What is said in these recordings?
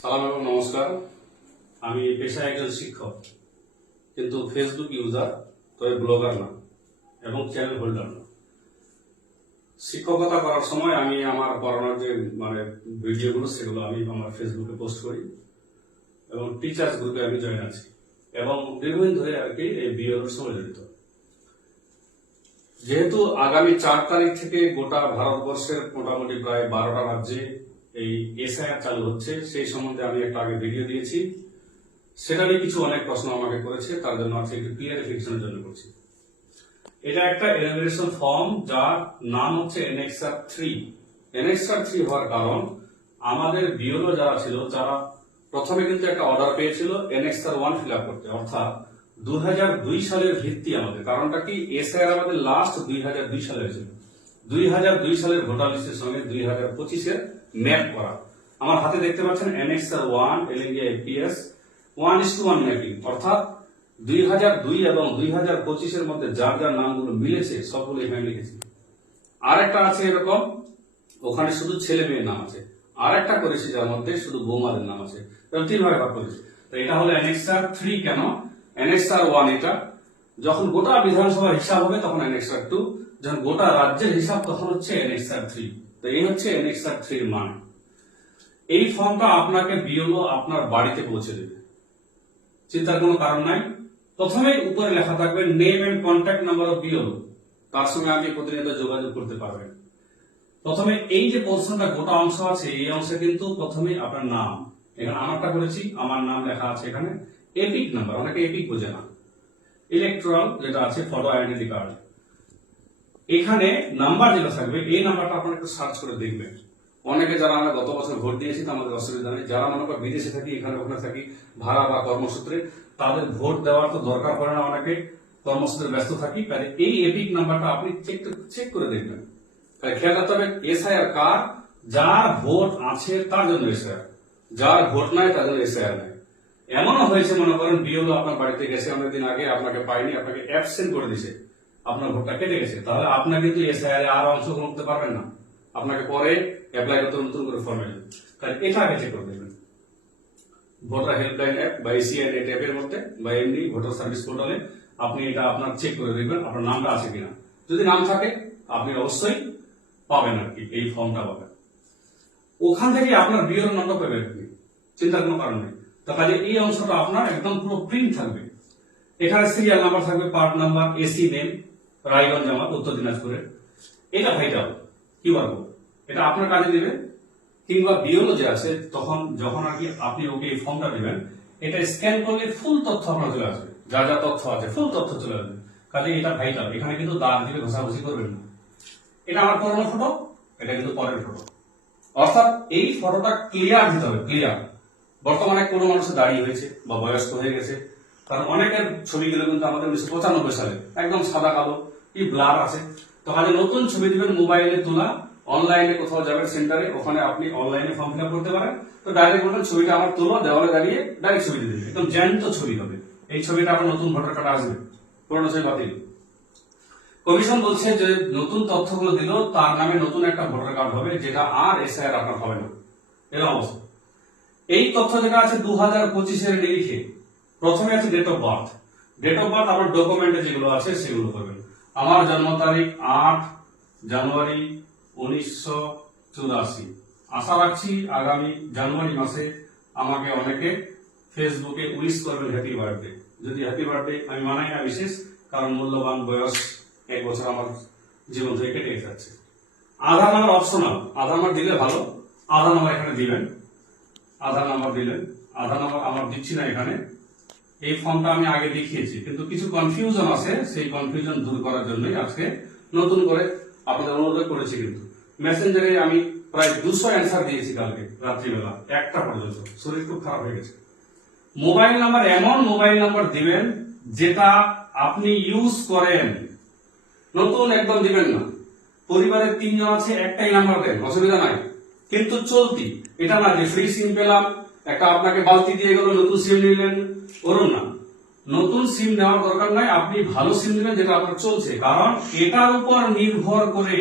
সালাম এবং নমস্কার। আমি পেশায় একজন শিক্ষক, কিন্তু ফেসবুক ইউজার, তবে ব্লগার না এবং চ্যানেল হোল্ডার না। শিক্ষকতা করার সময় আমি আমার পড়ানোর যে ভিডিওগুলো সেগুলো আমি আমার ফেসবুকে পোস্ট করি এবং টিচার্স গ্রুপে আমি জয়েন আছি এবং দীর্ঘদিন ধরে আর কি এই বিএলওর সঙ্গে জড়িত। যেহেতু আগামী 4 তারিখ থেকে গোটা ভারতবর্ষের মোটামুটি প্রায় 12টা রাজ্যে এই এসআইআর চালু হচ্ছে, সেই সম্বন্ধে আমি একটা আগে ভিডিও দিয়েছি। সেটা নিয়ে কিছু অনেক প্রশ্ন আমাকে করেছে, তার জন্য আজকে একটু ক্লিয়ারিফিকেশনের জন্য করছি। এটা একটা এনুমারেশন ফর্ম, যার নাম হচ্ছে এনএক্সআর 3। এনএক্সআর 3 হওয়ার কারণ, আমাদের বিএলও যারা ছিল, যারা প্রথমে কিন্তু একটা অর্ডার পেয়েছিল এনএক্সআর 1 ফিল আপ করতে, অর্থাৎ 2002 সালের ভিত্তি আমাদের। কারণটা কি, এসআইআর আমাদের লাস্ট 2002 সালে হয়েছিল। 2002 সালের ভোটার লিস্টের সঙ্গে 2025-এর ম্যাপ করা। আমার হাতে দেখতে পাচ্ছেন এনএক্সআর 1 এলএনজিআই এপিএস 1:1 ম্যাপিং, অর্থাৎ 2002 এবং 2025-এর মধ্যে যার যার নামগুলো মিলেছে সবগুলো এখানে লিখেছি। আর একটা আছে এরকম, ওখানে শুধু ছেলে মেয়ের নাম আছে। আর একটা করেছি যার মধ্যে শুধু বৌমাদের নাম আছে। তিন ভাগে ভাগ করেছি। তো এটা হলো এনএক্সআর 3। কেন এনএক্সআর 1? এটা যখন গোটা বিধানসভার হিসাব হবে তখন এনএক্সআর 2, যখন গোটা রাজ্যের হিসাব তখন হচ্ছে এনএক্সআর 3। তো এই হচ্ছে এনএক্সআর 3 এর মান। এই ফর্মটা আপনাকে বিএলও আপনার বাড়িতে পৌঁছে দেবে, চিন্তার কোনো কারণ নাই। প্রথমেই উপরে লেখা থাকবে name and contact number of BLO, তার সঙ্গে আপনি প্রতিনিয়ত যোগাযোগ করতে পারবেন। প্রথমে এই যে পোর্শনটা গোটা অংশ আছে, এই অংশে কিন্তু প্রথমে আপনার নাম, এখানে আমারটা করেছি, আমার নাম লেখা আছে এখানে। এপিক নাম্বার, অনেকে এপিক বোঝে না। ইলেকট্রাল যেটা আছে, ফটো আইডেন্টি কার্ড, এখানে নাম্বার যেটা থাকবে, এই নাম্বারটা আপনারা একটু সার্চ করে দেখবেন। অনেকে যারা আমরা গত বছর ভোট দিয়েছি আমাদের অসুবিধা নেই, যারা মনে করেন বিদেশে থাকি, এখানে ওখানে থাকি ভাড়া বা কর্মসূত্রে, তাদের ভোট দেওয়ার তো দরকার পড়ে না, অনেকে কর্মসূত্রে ব্যস্ত থাকি। তাহলে এই এপিক নাম্বারটা আপনি চেক করে দেখবেন। তাহলে খেয়াল রাখতে হবে, এসআইআর কার? যার ভোট আছে তার জন্য এসআইআর, যার ভোট নাই তার জন্য এসআইআর নাই। এমনও হয়েছে, মনে করেন বিএলও আপনার বাড়িতে গেছে অনেকদিন আগে, আপনাকে পাইনি, আপনাকে অ্যাবসেন্ট করে দিছে, আপনার ভোটটা কেটে গেছে, তাহলে আপনি কিন্তু এসআইআর এ আর অংশগ্রহণ করতে পারবেন না। আপনাকে পরে অ্যাপ্লাই করতে নতুন করে ফর্মে যাবে। তাহলে এটা আগে চেক করে দেবেন। ভোটার হেল্পলাইন অ্যাপ বা এসিআই নেট অ্যাপের মধ্যে বা এমনি ভোটার সার্ভিস পোর্টালে আপনি এটা আপনার চেক করে দেখবেন আপনার নামটা আছে কিনা। যদি নাম থাকে আপনি অবশ্যই পাবেন আর কি, এই ফর্মটা পাবেন। ওখান থেকে আপনার বিএলও নামটা পাবেন আপনি, চিন্তার কোনো কারণ নেই। তো কাজে এই অংশটা আপনার একদম পুরো প্রিন্ট থাকবে। এখানে সিরিয়াল নাম্বার থাকবে, part number, AC name, Raiganj Jamat, উত্তর দিনাজপুরের। এটা ভাইটাল কিউআর কোড, এটা আপনার কাজে দিবে। কিংবা বিএলও যে আছে, তখন যখন আর কি আপনি ওকে এই ফর্মটা দেবেন, এটা স্ক্যান করলে ফুল তথ্য আপনার চলে আসবে, যা যা তথ্য আছে ফুল তথ্য চলে আসবে। কাজে এটা ভাইটাল, এখানে কিন্তু দাগ দিবে, ঘষাঘষি করবেন না। এটা আমার পুরোনো ফটো, এটা কিন্তু পরের ফটো, অর্থাৎ এই ফটোটা ক্লিয়ার দিতে হবে, ক্লিয়ার। বর্তমানে কোনো মানুষের দাঁড়িয়ে হয়েছে বা বয়স্ক হয়ে গেছে, কারণ অনেকের ছবিগুলো কিন্তু আমাদের 1995 সালে একদম সাদা কালো, কি ব্লার আছে। তো কাজে নতুন ছবি দিবেন, মোবাইলে তোলা, অনলাইনে কোথাও যাবেন সেন্টারে, ওখানে আপনি অনলাইনে ফর্ম ফিল আপ করতে পারেন। তো ডাইরেক্ট বলবেন ছবিটা আমার তোলো, দেওয়ালে দাঁড়িয়ে ডাইরেক্ট ছবি দিয়ে দেবেন, একদম জ্যান্ত ছবি হবে। এই ছবিটা আপনার নতুন ভোটার কার্ড আসবে, পুরোনো ছবি বাতিল। কমিশন বলছে যে নতুন তথ্যগুলো দিল তার নামে নতুন একটা ভোটার কার্ড হবে, যেটা আর এসআইআর আপনার হবে না, এরকম অবস্থা। এই তথ্য যেটা আছে 2025-এর নিরিখে, প্রথমে আছে date of birth. Date of birth আমার ডকুমেন্টে যেগুলো আছে সেগুলো করবেন। আমার জন্ম তারিখ 8 জানুয়ারি 1984। আশা রাখছি আগামী জানুয়ারি মাসে আমাকে অনেকে ফেসবুকে উইশ করবেন হ্যাপি বার্থডে। যদি হ্যাপি বার্থডে আমি মানাই না বিশেষ, কারণ মূল্যবান বয়স 1 বছর আমার জীবন থেকে কেটে যাচ্ছে। আধার নাম্বার অপশনাল, আধার নাম্বার দিলে ভালো, আধার নাম্বার এখানে দিবেন। আধার নাম্বার দিলেন, আধার নাম্বার আমার দিচ্ছি না এখানে। এই ফর্মটা আমি আগে দেখিয়েছি, কিন্তু কিছু কনফিউশন আছে, সেই কনফিউশন দূর করার জন্যই আজকে নতুন করে আপনাদের অনুরোধ করেছি। কিন্তু মেসেঞ্জারে আমি প্রায় 200 অ্যান্সার দিয়েছি কালকে রাত্রিবেলা 1টা পর্যন্ত, শরীর খুব খারাপ হয়ে গেছে। মোবাইল নাম্বার, এমন মোবাইল নাম্বার দিবেন যেটা আপনি ইউজ করেন, নতুন একদম দিবেন না। পরিবারের 3 জন আছে, একটাই নাম্বার দেন, অসুবিধা নাই, কিন্তু চলতি। এটা না যে ফ্রি সিম পেলাম, একটা আপনাকে বালতি দিয়ে গেল, নতুন সিম নিলেন, করুন না। নতুন সিম নেওয়ার দরকার নাই, আপনি ভালো সিম নেবেন যেটা আপনার চলছে, কারণ এটার উপর নির্ভর করে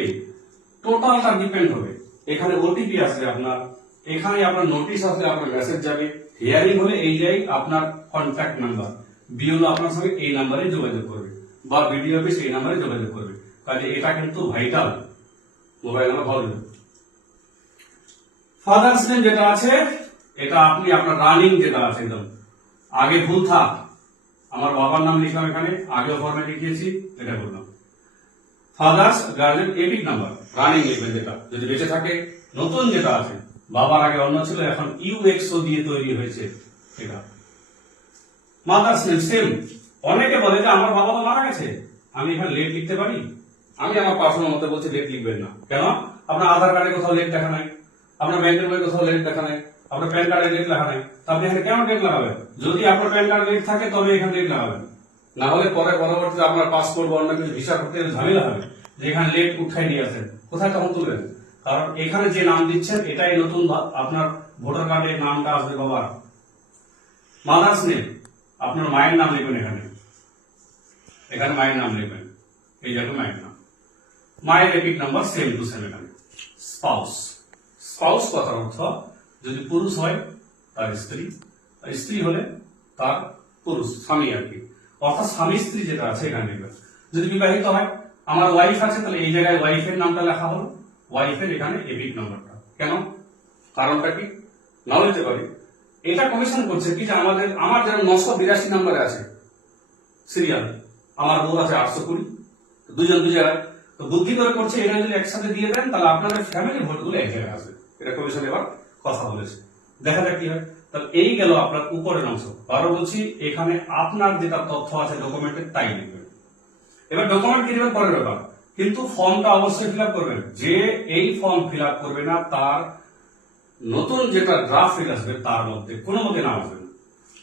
টোটালটা ডিপেন্ড হবে। এখানে ওটিপি আসবে আপনার, এখানে আপনার নোটিশ আসলে আপনার মেসেজ যাবে, হিয়ারিং হলে এই যাই আপনার কন্ট্যাক্ট নাম্বার, বিএলও আপনার সঙ্গে এই নাম্বারে যোগাযোগ করবে বা বিডিও অফিস এই নাম্বারে যোগাযোগ করবে। কাজে এটা কিন্তু ভাইটাল, মোবাইল নাম্বার ভালো। ফাদার্স নেম যেটা আছে এটা আপনি আপনার রানিং যেটা আছে একদম আগে ভুল থাক, আমার বাবার নাম লিখলাম এখানে, আগেও ফরম্যাট লিখিয়েছি, এটা করলাম। Father's guardian epic number running লিখবেন, যেটা যদি বেঁচে থাকে। নতুন যেটা আছে বাবার আগে অন্য ছিল, এখন ইউএক্সও দিয়ে তৈরি হয়েছে এটা। Mother's name same. অনেকে বলে যে আমার বাবা তো মারা গেছে, আমি এখানে লেট লিখতে পারি। আমি আমার পার্সোনাল মতে বলছি লেট লিখবেন না। কেন? আপনার আধার কার্ডে কোথাও লেট দেখা নাই, আপনার ব্যাংকের বইয়ে কোথাও লেট দেখা নাই, আপনার প্যান কার্ডে লেট লেখা নাই, তা আপনি এখানে কেন লেট লাগাবেন? যদি আপনার প্যান কার্ড লেট থাকে তবে এখানে লেট লাগাবেন, না হলে পরে পরবর্তীতে আপনার পাসপোর্ট বা অন্য কিছু ভিসা করতে ঝামেলা হবে যে এখানে লেট উঠাই নিয়ে আসেন, কোথায় তখন তুলবেন? কারণ এখানে যে নাম দিচ্ছেন এটাই নতুন, আপনার ভোটার কার্ডে নামটা আসবে বাবার। মাদার্স নেম আপনার মায়ের নাম লিখবেন, এখানে এখানে মায়ের নাম লিখবেন, এই জায়গায় মায়ের নাম। মায়ের epic number same to same এখানে। স্পাউস, স্পাউস কথার অর্থ যদি পুরুষ হয় তার স্ত্রী, আর স্ত্রী হলে তার পুরুষ স্বামী আর কি, অর্থাৎ স্বামী স্ত্রী যেটা আছে এখানে লিখবেন। যদি বিবাহিত হয়, আমার ওয়াইফ আছে, তাহলে এই জায়গায় ওয়াইফের নামটা লেখা হলো, ওয়াইফের এখানে এপিক নাম্বারটা। কেন? কারণটা কি? নাও নিতে পারি। এটা কমিশন করছে কি যে আমার যেন 982 নাম্বারে আছে সিরিয়াল, আমার বউ আছে 820, দুজন দু জায়গায়, তো বুদ্ধি করে করছে এটা যদি একসাথে দিয়ে দেন তাহলে আপনাদের ফ্যামিলি ভোটগুলো এক জায়গায় আসবে। এটা কমিশন এবার কথা বলেছে, দেখা যাক কি হয়। তাহলে এই গেল আপনার উপরের অংশ। আরো বলছি এখানে আপনার যেটা তথ্য আছে ডকুমেন্টে তাই লিখবেন। এবার ডকুমেন্ট কি দেবেন পরের ব্যাপার, কিন্তু ফর্মটা অবশ্যই ফিল আপ করবেন। যে এই ফর্ম ফিল আপ করবে না তার নতুন যেটা ড্রাফট ফিল আসবে তার মধ্যে কোনো মতে নাম আসবে না।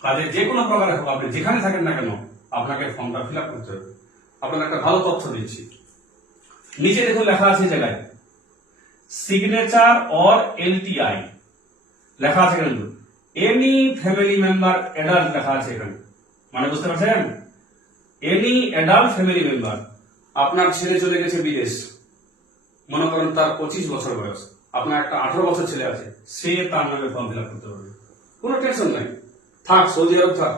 কাজে যে কোনো প্রকারে হোক আপনি যেখানে থাকেন না কেন আপনাকে ফর্মটা ফিল আপ করতে হবে। আপনার একটা ভালো তথ্য দিচ্ছি, নিচে দেখুন লেখা আছে জায়গায় সিগনেচার অর এলটিআই লেখা আছে, কিন্তু এনি ফ্যামিলি মেম্বার অ্যাডাল্ট লেখা আছে এখানে, মানে বুঝতে পারছেন? Any adult family member. আপনার ছেলে চলে গেছে বিদেশ, মনে করেন তার 25 বছর বয়স, আপনার একটা 18 বছর ছেলে আছে, সে তার নামে ফর্ম ফিল আপ করতে পারবে, কোনো টেনশন নাই, থাক সৌদি আরব থাক।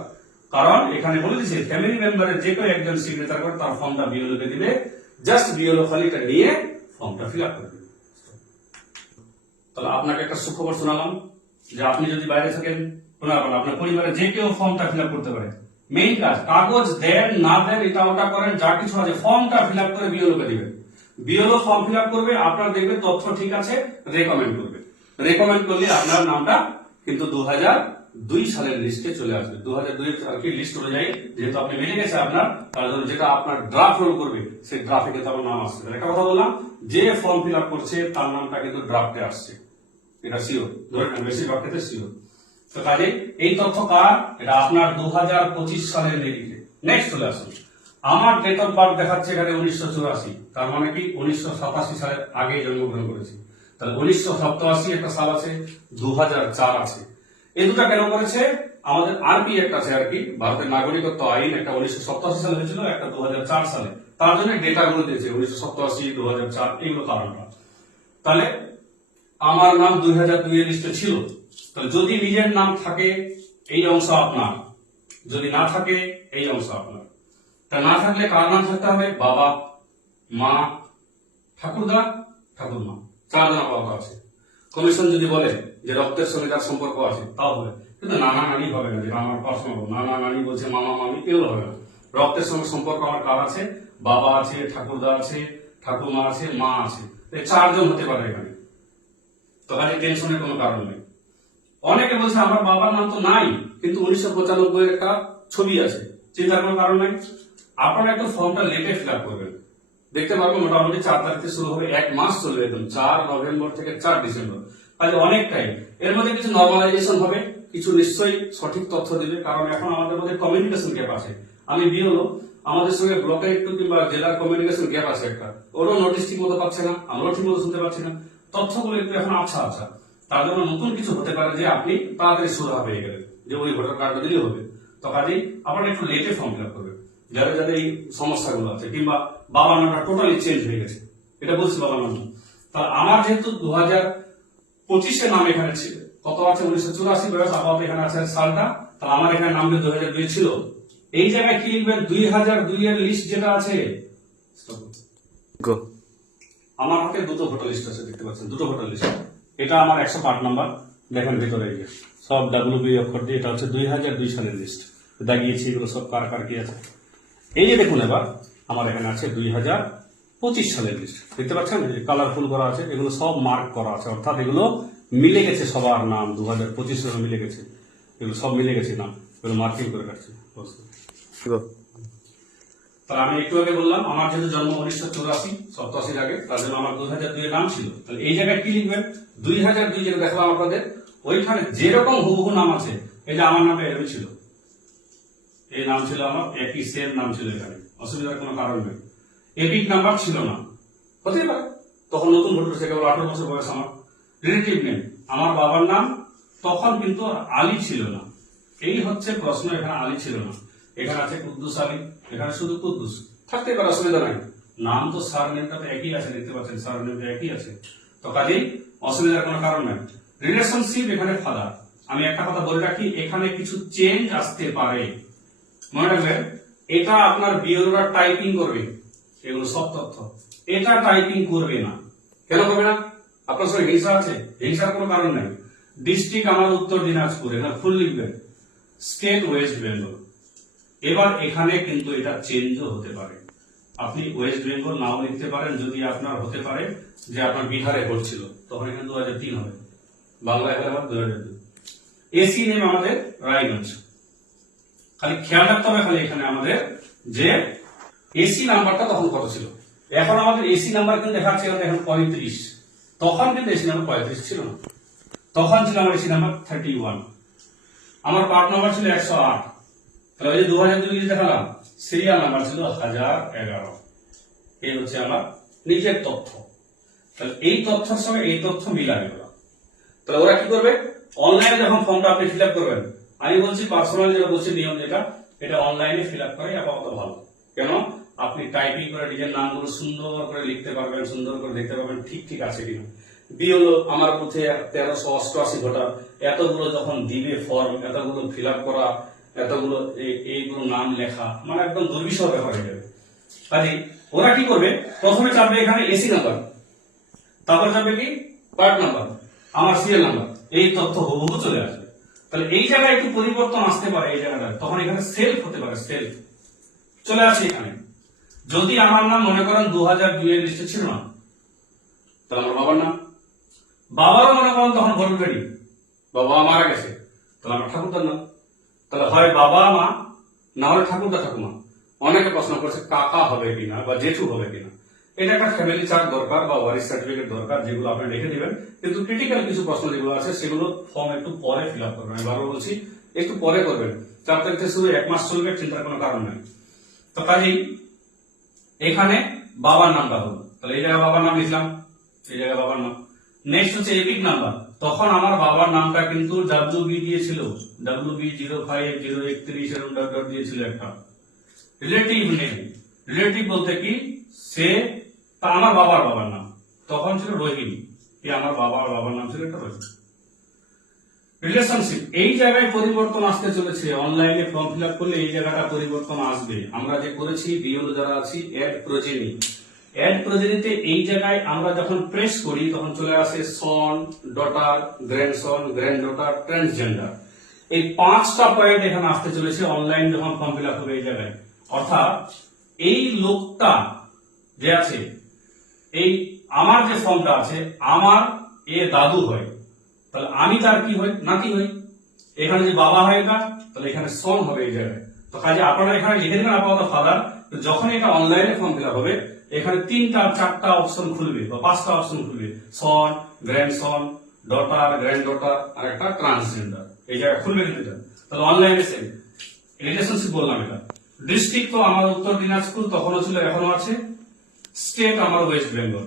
কারণ এখানে বলে দিচ্ছে ফ্যামিলি মেম্বারের যে কেউ একজন সিগনেচার করে তার ফর্মটা বিএলও কে দিবে, জাস্ট বিএলও খালিটা নিয়ে ফর্মটা ফিল আপ করবে। তাহলে আপনাকে একটা সুখবর শোনালাম যে আপনি যদি বাইরে থাকেন আপনার পরিবারের যে কেউ ফর্মটা ফিল আপ করতে পারে। মেইন কাজ কাগজ দেন না দেন এটা ওটা করেন, যা কিছু আছে ফর্মটা ফিল আপ করে বিএলও কে দিবেন। বিএলও ফর্ম ফিল আপ করবে, আপনার দেখবে তথ্য ঠিক আছে, রেকমেন্ড করবে। রেকমেন্ড করলে আপনার নামটা কিন্তু 2002 সালের লিস্টে চলে আসবে। 2002 আর কি লিস্ট অনুযায়ী যেহেতু আপনি বেড়ে গেছে আপনার, তার জন্য যেটা আপনার ড্রাফট রোল করবে সেই ড্রাফটে কিন্তু আপনার নাম আসছে। একটা কথা বললাম, যে ফর্ম ফিল আপ করছে তার নামটা কিন্তু ড্রাফটে আসছে, এটা সিওর, ধরে বেশিরভাগ ক্ষেত্রে সিওর। তো কাজে এই তথ্য কার? এটা আপনার 2025 সালের নিরিখে। নেক্সট চলে আসুন, আমার ডেট অফ বার্থ দেখাচ্ছে এখানে 1984, তার মানে কি 1987 সালের আগে জন্মগ্রহণ করেছি। তাহলে 1987 একটা সাল আছে, 2004 আছে। এই দুটা কেন করেছে? আমাদের আরপি একটা আছে আর কি, ভারতের নাগরিকত্ব আইন, একটা 1987 সালে হয়েছিল, একটা 2004 সালে, তার জন্য ডেটা গুলো দিয়েছে 1987, 2004, এইগুলো কারণটা। তাহলে আমার নাম 2002 এর লিস্টে ছিল, তাহলে যদি নিজের নাম থাকে এই অংশ আপনার, যদি না থাকে এই অংশ আপনার। তা না থাকলে কার নাম থাকতে হবে? বাবা, মা, ঠাকুরদা, ঠাকুরমা, 4 জন বাবা আছে। কমিশন যদি বলে যে রক্তের সঙ্গে তার সম্পর্ক আছে তাও হবে, কিন্তু নানা নানি হবে না, যেটা আমার পার্সোনাল। নানা নানি বলছে মামা মামি, এগুলো হবে না। রক্তের সঙ্গে সম্পর্ক আমার কার আছে? বাবা আছে, ঠাকুরদা আছে, ঠাকুরমা আছে, মা আছে, 4 জন হতে পারে এখানে। তো কাজে টেনশনের কোনো কারণ নেই। অনেকে বলছে আমার বাবার নাম তো নাই, কিন্তু 1995 একটা ছবি আছে, চিন্তার কোনো কারণ নাই। আপনারা একটু ফর্মটা লেটে ফিল আপ করবেন, দেখতে পারবেন মোটামুটি 4 তারিখে শুরু হবে, 1 মাস চলবে, একদম 4 নভেম্বর থেকে 4 ডিসেম্বর। কাজে অনেক টাইম। এর মধ্যে কিছু নর্মালাইজেশন হবে, কিছু নিশ্চয়ই সঠিক তথ্য দিবে, কারণ এখন আমাদের মধ্যে কমিউনিকেশন গ্যাপ আছে। আমি বিএলও, আমাদের সঙ্গে ব্লকের একটু কিংবা জেলার কমিউনিকেশন গ্যাপ আছে একটা, ওরও নোটিশ ঠিক মতো পাচ্ছে না, আমরাও ঠিক মতো শুনতে পাচ্ছি না, তথ্যগুলো একটু এখন আচ্ছা আচ্ছা। তার জন্য নতুন কিছু হতে পারে যে আপনি তাড়াতাড়ি সুরাহা পেয়ে গেলেন যে ওই ভোটার কার্ডটা দিলেই হবে। তো কাজেই আপনারা একটু লেটে ফর্ম ফিল আপ করবেন, যাদের যাদের এই সমস্যাগুলো আছে, কিংবা বাবার নামটা টোটালি চেঞ্জ হয়ে গেছে, এটা বলছি বাবার নাম। তাহলে আমার যেহেতু 2025 নাম এখানে কত আছে 1984 বয়স, আপাতত এখানে আছে সালটা, তাহলে আমার এখানে নামবে 2002 ছিল। এই জায়গায় কি লিখবেন 2002 এর লিস্ট যেটা আছে, আমার হাতে দুটো ভোটার লিস্ট আছে, দেখতে পাচ্ছেন দুটো ভোটার লিস্ট। এটা আমার 108 নাম্বার, দেখেন ভিতরে এই যে সব WB অক্ষর দিয়ে, এটা হচ্ছে 2002 সালের লিস্ট দাগিয়েছি, এগুলো সব কার কার কি আছে। এই যে দেখুন এবার আমার এখানে আছে 2025 সালের লিস্ট, দেখতে পাচ্ছেন কালারফুল করা আছে, এগুলো সব মার্ক করা আছে, অর্থাৎ এগুলো মিলে গেছে, সবার নাম 2025 সালে মিলে গেছে, এগুলো সব মিলে গেছে নাম, এগুলো মার্কিং করে রাখছি। তাহলে আমি একটু আগে বললাম আমার যেহেতু জন্ম 1984 আগে, তার জন্য আমার 2002 এর নাম ছিল। তাহলে এই জায়গায় কি লিখবেন 2002 যেটা দেখলাম আপনাদের, ওইখানে যেরকম হুবহু নাম আছে, এই যে আমার নামে এরকম ছিল, এই নাম ছিল আমার, একই সেম নাম ছিল, এখানে অসুবিধার কোনো কারণ নেই। এপিক নাম্বার ছিল না, হতে পারে তখন নতুন ভোটার থেকে 18 বছর বয়স আমার। রিলেটিভ নেম আমার বাবার নাম, তখন কিন্তু আলী ছিল না, এই হচ্ছে প্রশ্ন, এখানে আলী ছিল না, এখানে আছে কুদ্দুস আলী, এখানে শুধু কুদ্দুস, থাকতে পারে অসুবিধা নাই, নাম তো সার নেমটা তো একই আছে, দেখতে পাচ্ছেন সার নেমটা একই আছে, তো কাজেই অসুবিধার কোনো কারণ নাই। রিলেশনশিপ এখানে ফাদার, আমি একটা কথা বলে রাখি, এখানে কিছু চেঞ্জ আসতে পারে, মনে রাখবেন এটা আপনার বিওরা টাইপিং করবে, এগুলো সব তথ্য এটা টাইপিং করবে না, কেন করবে না? আপনার সঙ্গে হিংসা আছে? হিংসার কোনো কারণ নাই। ডিস্ট্রিক্ট আমার উত্তর দিনাজপুর, এখানে ফুল লিখবেন, স্টেট ওয়েস্ট বেঙ্গল। এবার এখানে কিন্তু এটা চেঞ্জও হতে পারে, আপনি ওয়েস্ট বেঙ্গল নাও লিখতে পারেন, যদি আপনার হতে পারে যে আপনার বিহারে পড়ছিল, তখন এখানে 2003 হবে, বাংলায় হলে আমার 2002। এসি নেম আমাদের রায়গঞ্জ, খালি খেয়াল রাখতে হবে খালি এখানে আমাদের যে এসি নাম্বারটা তখন কত ছিল। এখন আমাদের এসি নাম্বার কিন্তু দেখাচ্ছে এখন 35, তখন কিন্তু এসি নাম্বার 35 ছিল না, তখন ছিল আমার এসি নাম্বার 31, আমার পার্ট নাম্বার ছিল 108, তাহলে ওই যে 2002 দেখালাম, সিরিয়াল নাম্বার ছিল 1011, এই হচ্ছে আমার নিজের তথ্য। তাহলে এই তথ্যের সঙ্গে এই তথ্য মিলাবে ওরা, তাহলে ওরা কি করবে, অনলাইনে যখন ফর্মটা আপনি ফিল আপ করবেন, আমি বলছি পার্সোনাল যেটা বলছি নিয়ম যেটা, এটা অনলাইনে ফিল আপ করে আপাতত ভালো, কেন আপনি টাইপিং করে নিজের নামগুলো সুন্দর করে লিখতে পারবেন, সুন্দর করে দেখতে পারবেন ঠিক ঠিক আছে কিনা। বিওলো আমার বুথে 1388 ভোটার, এতগুলো যখন দিবে ফর্ম, এতগুলো ফিল আপ করা, এতগুলো এইগুলো নাম লেখা, মানে একদম দুর্বিষহ ব্যাপার হয়ে যাবে। কাজে ওরা কি করবে, প্রথমে চাপবে এখানে এসি নাম্বার, তারপর চাপবে কি পার্ট নাম্বার, আমার সিরিয়াল নাম্বার, এই তথ্য হুবহু চলে আসবে। তাহলে এই জায়গায় একটু পরিবর্তন আসতে পারে, এই জায়গাটা তখন এখানে সেলফ হতে পারে, সেলফ চলে আসে এখানে। যদি আমার নাম মনে করেন 2002 এর লিস্টে ছিল না, তাহলে আমার বাবার নাম, বাবারও মনে করেন তখন ভোটার গাড়ি, বাবা মারা গেছে, তাহলে আমার ঠাকুরদার নাম, তাহলে হয় বাবা মা, না হলে ঠাকুরদা ঠাকুমা। অনেকে প্রশ্ন করছে কাকা হবে কিনা বা জেঠু হবে কিনা, এটা একটা ফ্যামিলি চার্ট দরকার বা ওয়ারিশ সার্টিফিকেট দরকার, যেগুলো আপনি রেখে দিবেন। কিন্তু ক্রিটিক্যাল কিছু প্রশ্ন যেগুলো আছে সেগুলো ফর্ম একটু পরে ফিল আপ করবেন, আমি বারবার বলছি একটু পরে করবেন, 4 তারিখ থেকে শুধু 1 মাস চলবে, চিন্তার কোনো কারণ নাই। তো কাজেই এখানে বাবার নামটা হলো, তাহলে এই জায়গায় বাবার নাম লিখলাম, এই জায়গায় বাবার নাম। নেক্সট হচ্ছে এপিক নাম্বার, তখন আমার বাবার নামটা কিন্তু WB দিয়েছিল, WB05031 এরকম ডট ডট দিয়েছিল একটা। রিলেটিভ নেম, রিলেটিভ বলতে কি সে, তা আমার বাবার নাম তখন ছিল রহিম, কি আমার বাবার নাম ছিল একটা রহিম। রিলেশনশিপ, এই জায়গায় পরিবর্তন আসতে চলেছে, অনলাইনে ফর্ম ফিল আপ করলে এই জায়গাটা পরিবর্তন আসবে। আমরা যে করেছি বিওলো যারা আছি, অ্যাড প্রোজেনি, অ্যাড প্রোজেনিতে এই জায়গায় আমরা যখন প্রেস করি তখন চলে আসে সন, ডটার, গ্র্যান্ডসন, গ্র্যান্ডডটার, ট্রান্সজেন্ডার, এই 5টা পয়েন্ট এখানে আসতে চলেছে অনলাইন যখন ফর্ম ফিল আপ হবে এই জায়গায়। অর্থাৎ এই লোকটা যে আছে, এই আমার যে ফর্মটা আছে, আমার এ দাদু হয়, তাহলে আমি তার কি হই, নাতি হই। এখানে যে বাবা হয় এটা, তাহলে এখানে সন হবে এই জায়গায়। তো কাজে আপনারা এখানে লিখে দেবেন আপাতত ফাদার, যখন এটা অনলাইনে ফর্ম ফিল আপ হবে এখানে 3টা 4টা অপশন খুলবে বা 5টা অপশন খুলবে, সন, গ্র্যান্ডসন, ডটার, গ্র্যান্ডডটার আর একটা ট্রান্সজেন্ডার, এই জায়গায় খুলবে কিন্তু এটা। তাহলে অনলাইনে সেম রিলেশনশিপ বললাম এটা। ডিস্ট্রিক্ট তো আমার উত্তর দিনাজপুর তখনও ছিল, এখনো আছে। স্টেট আমার ওয়েস্ট বেঙ্গল।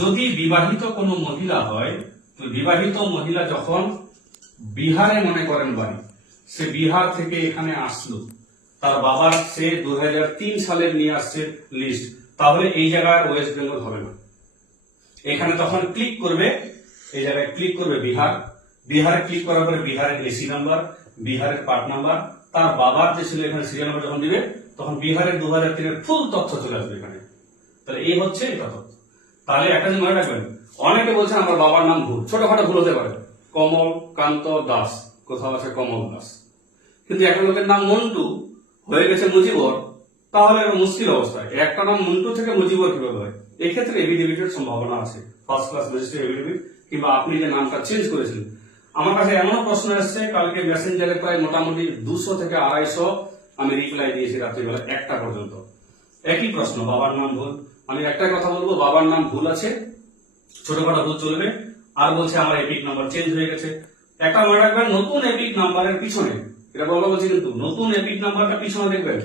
যদি বিবাহিত কোনো মহিলা হয়, তো বিবাহিত মহিলা যখন বিহারে মনে করেন বাড়ি, সে বিহার থেকে এখানে আসলো, তার বাবার সে 2003 সালের নিয়ে আসছে লিস্ট, তাহলে এই জায়গায় ওয়েস্ট বেঙ্গল হবে না। এখানে তখন ক্লিক করবে, এই জায়গায় ক্লিক করবে বিহার, বিহারে ক্লিক করার পরে বিহারের এসি নাম্বার, বিহারের পার্ট নাম্বার, তার বাবার যে ছিল এখানে সিরিয়াল নাম্বার যখন দিবে তখন বিহারের 2003 এর ফুল তথ্য চলে আসবে এখানে। তাহলে এই হচ্ছে এটা তথ্য। তাহলে একটা জিনিস মনে রাখবেন, অনেকে বলছেন আমার বাবার নাম ভুল, ছোটখাটো ভুল হতে পারে, কমল কান্ত দাস, কোথাও আছে কমল দাস, কিন্তু একটা লোকের নাম মন্টু হয়ে গেছে মুজিবর, তাহলে মুশকিল অবস্থায়। একটা নাম মন্টু থেকে মুজিবর কিভাবে হয়? এক্ষেত্রে এভিডেভিটের সম্ভাবনা আছে, ফার্স্ট ক্লাস রেজিস্ট্রি এভিডেভিট, কিংবা আপনি যে নামটা চেঞ্জ করেছিলেন। আমার কাছে এমনও প্রশ্ন এসছে, কালকে মেসেঞ্জারে প্রায় মোটামুটি 200 থেকে 250 আমি রিপ্লাই দিয়েছি রাত্রিবেলা 1টা পর্যন্ত। একই প্রশ্ন, বাবার নাম ভুল। আমি একটাই কথা বলবো, বাবার নাম ভুল আছে, ছোটখাটো ভুল চলবে। আর বলছে আমার এপিক নাম্বার চেঞ্জ হয়ে গেছে। একটা মনে রাখবেন, নতুন এপিক নাম্বারের পিছনে, এটা বলা বলছি কিন্তু নতুন এপিক নাম্বারটা পিছনে দেখবেন,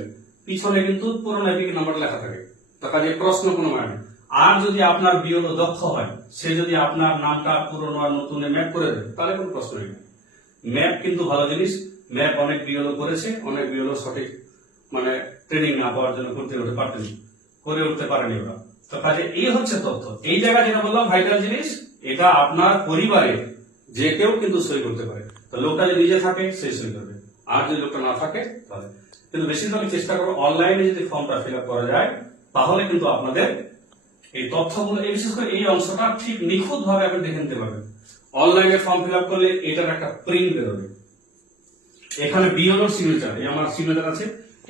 পিছনে কিন্তু পুরনো এপিক নাম্বার লেখা থাকে। তো কাজে প্রশ্ন কোনো মানে নেই। আর যদি আপনার বিওলো দক্ষ হয়, সে যদি আপনার নামটা পুরনো আর নতুনে ম্যাপ করে দেয়, তাহলে কোনো প্রশ্ন নেই। ম্যাপ কিন্তু ভালো জিনিস, ম্যাপ অনেক বিওলো করেছে, অনেক বিওলো সঠিক মানে ট্রেনিং না পাওয়ার জন্য করে উঠতে পারেনি ওরা। তো কাজে এই হচ্ছে তথ্য। এই জায়গায় যেটা বললাম ভাইটাল জিনিস, এটা আপনার পরিবারের যে কেউ কিন্তু সই করতে পারে। তো লোকটা যদি নিজে থাকে সে সই করবে, আর যদি লোকটা না থাকে তাহলে। কিন্তু বেশিরভাগ চেষ্টা করবো অনলাইনে যদি ফর্মটা ফিল আপ করা যায়, তাহলে কিন্তু আপনাদের এই তথ্যগুলো, এই বিশেষ করে এই অংশটা ঠিক নিখুঁত ভাবে আপনি দেখে নিতে পারবেন। অনলাইনে ফর্ম ফিল আপ করলে এটার একটা প্রিন্ট বেরোবে। এখানে বিওলোর সিগনেচার, এই আমার সিগনেচার আছে,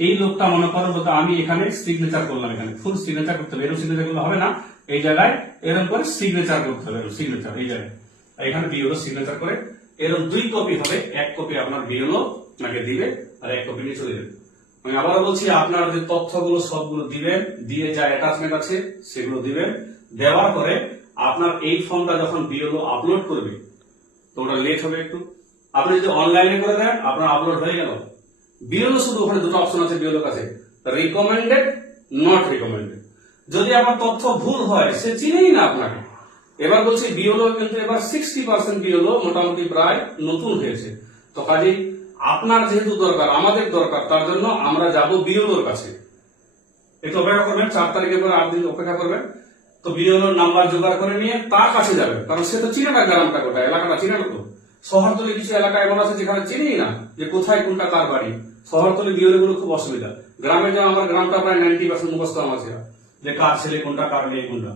এই লোকটা মনে করেন বলতে আমি এখানে সিগনেচার করলাম, এখানে ফুল সিগনেচার করতে হবে, এরকম সিগনেচার করলে হবে না, এই জায়গায় এরকম করে সিগনেচার করতে হবে, সিগনেচার এই জায়গায়। এখানে বিওলো সিগনেচার করে এরকম 2 কপি হবে, 1 কপি আপনার বিওলো আপনাকে দিবে আর 1 কপি নিয়ে চলে যাবে। আমি আবারও বলছি, আপনার যে তথ্যগুলো সবগুলো দিবেন, দিয়ে যা অ্যাটাচমেন্ট আছে সেগুলো দিবেন। দেওয়ার পরে আপনার এই ফর্মটা যখন বিওলো আপলোড করবে, তো ওটা লেট হবে একটু। আপনি যদি অনলাইনে করে দেন, আপনার আপলোড হয়ে গেল। বিওলো শুধু ওখানে 2টা অপশন আছে বিওলোর কাছে, রিকমেন্ডেড, নট রিকমেন্ডেড। যদি আপনার তথ্য ভুল হয়, সে চিনেই না আপনাকে। এবার বলছি বিওলো কিন্তু এবার 60% বিওলো মোটামুটি প্রায় নতুন হয়েছে। তো কাজেই আপনার যেহেতু দরকার, আমাদের দরকার, তার জন্য আমরা যাব বিওলোর কাছে। একটু অপেক্ষা করবেন, 4 তারিখের পরে 8 দিন অপেক্ষা করবেন। তো বিওলোর নাম্বার জোগাড় করে নিয়ে তার কাছে যাবেন, কারণ সে তো চিনে না গ্রামটা কোটা, এলাকাটা চিনে না। তো শহরতলি কিছু এলাকা এমন আছে যেখানে চিনেই না যে কোথায় কোনটা কার বাড়ি। শহরতলি বিওলো গুলো খুব অসুবিধা। গ্রামে যা আমার গ্রামটা প্রায় 90% মুখস্থ আমার ছিল, যে কার ছেলে কোনটা, কার মেয়ে কোনটা।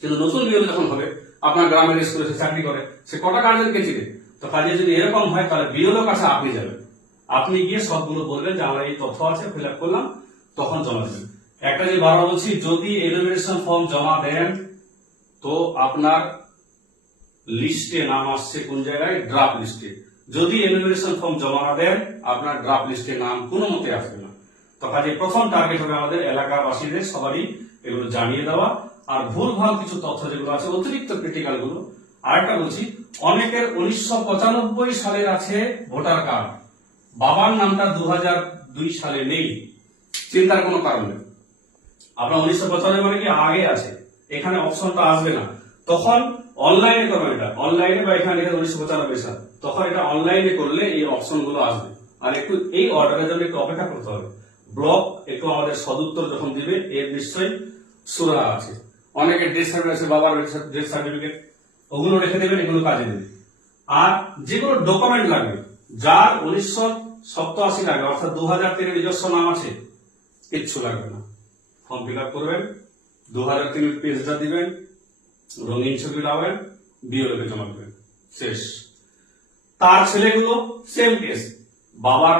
কিন্তু নতুন বিওলো যখন হবে, আপনার গ্রামের স্কুলে সে চাকরি করে, সে কটা গার্জেনকে চিনে। তো কাজে যদি এরকম হয়, তাহলে বিওলোর কাছে আপনি যাবেন, আপনি গিয়ে সবগুলো বলবেন যে আমার এই তথ্য আছে, ফিল আপ করলাম, তখন জমা দেবেন। একটা যে বারবার বলছি, যদি এনুমারেশন ফর্ম জমা দেন, তো আপনার লিস্টে নাম আসছে কোন জায়গায়, ড্রাফট লিস্টে। যদি এনুমারেশন ফর্ম জমা না দেন, আপনার ড্রাফট লিস্টে নাম কোনো মতে আসবে না। তো কাজে প্রথম টার্গেট হবে আমাদের এলাকাবাসীদের সবারই এগুলো জানিয়ে দেওয়া। আর ভুলভাল কিছু তথ্য যেগুলো আছে, অতিরিক্ত ক্রিটিক্যাল গুলো। আরেকটা বলছি, অনেকের 1995 সালের আছে ভোটার কার্ড, বাবার নামটা 2002 সালে নেই, চিন্তার কোনো কারণ নেই। আপনার 1995 মানে কি আগে আছে, এখানে অপশনটা আসবে না। তখন অনলাইনে করবেন, এটা অনলাইনে, বা এখানে 1995 সাল, তখন এটা অনলাইনে করলে এই অপশন গুলো আসবে। আর একটু এই অর্ডারের জন্য একটু অপেক্ষা করতে হবে। ব্লক একটু আমাদের সদুত্তর যখন দিবে, এর নিশ্চয়ই সুরা আছে। অনেকের ডেথ সার্টিফিকেট আছে, বাবার ডেথ সার্টিফিকেট, ওগুলো রেখে দেবেন, এগুলো কাজে দেবে। আর যেগুলো ডকুমেন্ট লাগবে, যার 1987 লাগে, অর্থাৎ 2003 নিজস্ব নাম আছে, কিচ্ছু লাগবে না। ফর্ম ফিল আপ করবেন, 2003 পেজটা দিবেন, রঙিন ছবি লাগাবেন, বিওলোকে জমা দেবেন, শেষ। তার ছেলেগুলো সেম কেস, বাবার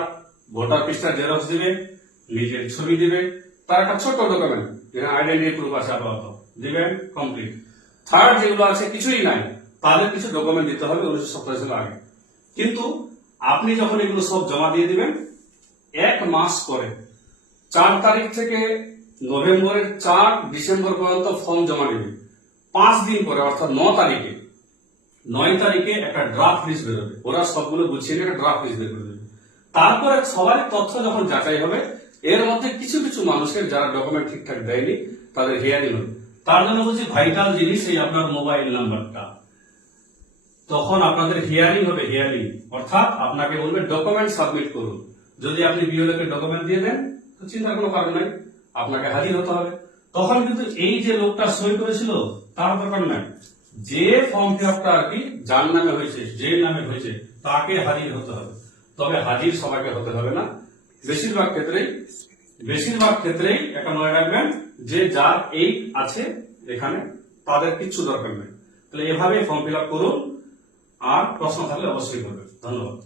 ভোটার লিস্টার জেরক্স দিবে, নিজের ছবি দিবে, তার একটা ছোট ডকুমেন্ট, যেখানে আইডেন্টি প্রুফ আছে আপাতত, দিবেন, কমপ্লিট। থার্ড যেগুলো আছে কিছুই নাই, তাদের কিছু ডকুমেন্ট দিতে হবে 1987 সালের আগে। কিন্তু আপনি যখন এগুলো সব জমা দিয়ে দিবেন, 1 মাস পরে 4 তারিখ থেকে নভেম্বরের 4 ডিসেম্বর পর্যন্ত ফর্ম জমা নেবে। 5 দিন পরে, অর্থাৎ 9 তারিখে একটা ড্রাফট লিস্ট বেরোবে। ওরা সবগুলো গুছিয়ে একটা ড্রাফট লিস্ট বের করে দেবে। তারপরে সবারই তথ্য যখন যাচাই হবে, এর মধ্যে কিছু কিছু মানুষের যারা ডকুমেন্ট ঠিকঠাক দেয়নি, তাদের হিয়ারিং হবে। তার জন্য বলছি ভাইটাল জিনিস এই আপনার মোবাইল নাম্বারটা। তখন আপনাদের হিয়ারিং হবে, হিয়ারিং অর্থাৎ আপনাকে বলবে ডকুমেন্ট সাবমিট করুন। যদি আপনি বিওলোকে ডকুমেন্ট দিয়ে দেন, তো চিন্তার কোনো কারণ নাই, আপনাকে হাজির হতে হবে। তখন কিন্তু এই যে লোকটা সই করেছিল তার দরকার নাই, যে ফর্ম ফিল আপটা আর কি যার নামে হয়েছে, যে নামে হয়েছে তাকে হাজির হতে হবে, তবে হাজির সবাইকে হতে হবে না। বেশিরভাগ ক্ষেত্রেই একটা মনে রাখবেন যে যার এই আছে এখানে তাদের কিচ্ছু দরকার নেই। তাহলে এভাবে ফর্ম ফিল আপ করুন, আর প্রশ্ন থাকলে অবশ্যই করবেন। ধন্যবাদ।